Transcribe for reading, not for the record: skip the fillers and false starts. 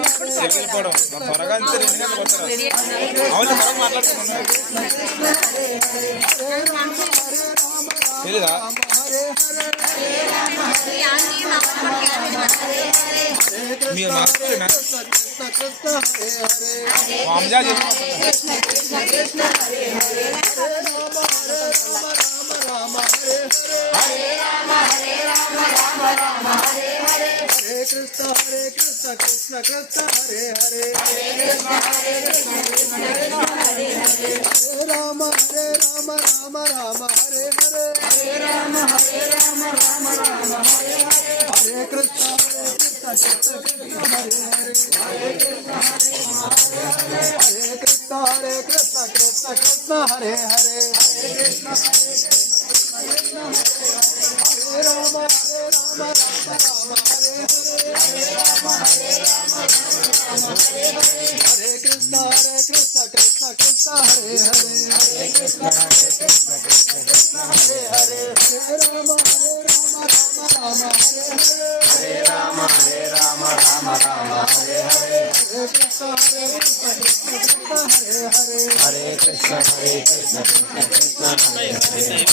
వెళ్ళిపోవడం త్వరగా అంతే 2 గంటలకు వస్తారు. అవును త్వరగా మాట్లాడుతున్నాను తెలీదా మీరు మాట్లాడినా మామజా Krishna Krishna Krishna Hare Hare Rama Hare Rama Rama Rama Hare Hare Rama Hare Rama Rama Rama Hare Hare Hare Krishna Krishna Krishna Hare Hare Hare Krishna Krishna Krishna Hare Hare Hare Rama Hare Rama Rama Rama Hare Hare Hare Krishna Krishna Krishna Hare Hare Hare Hare Rama Hare Rama Rama Rama Hare Hare Rama Hare Rama Rama Rama Hare Hare Hare Krishna Krishna Krishna Hare Hare Hare Krishna Krishna Hare Hare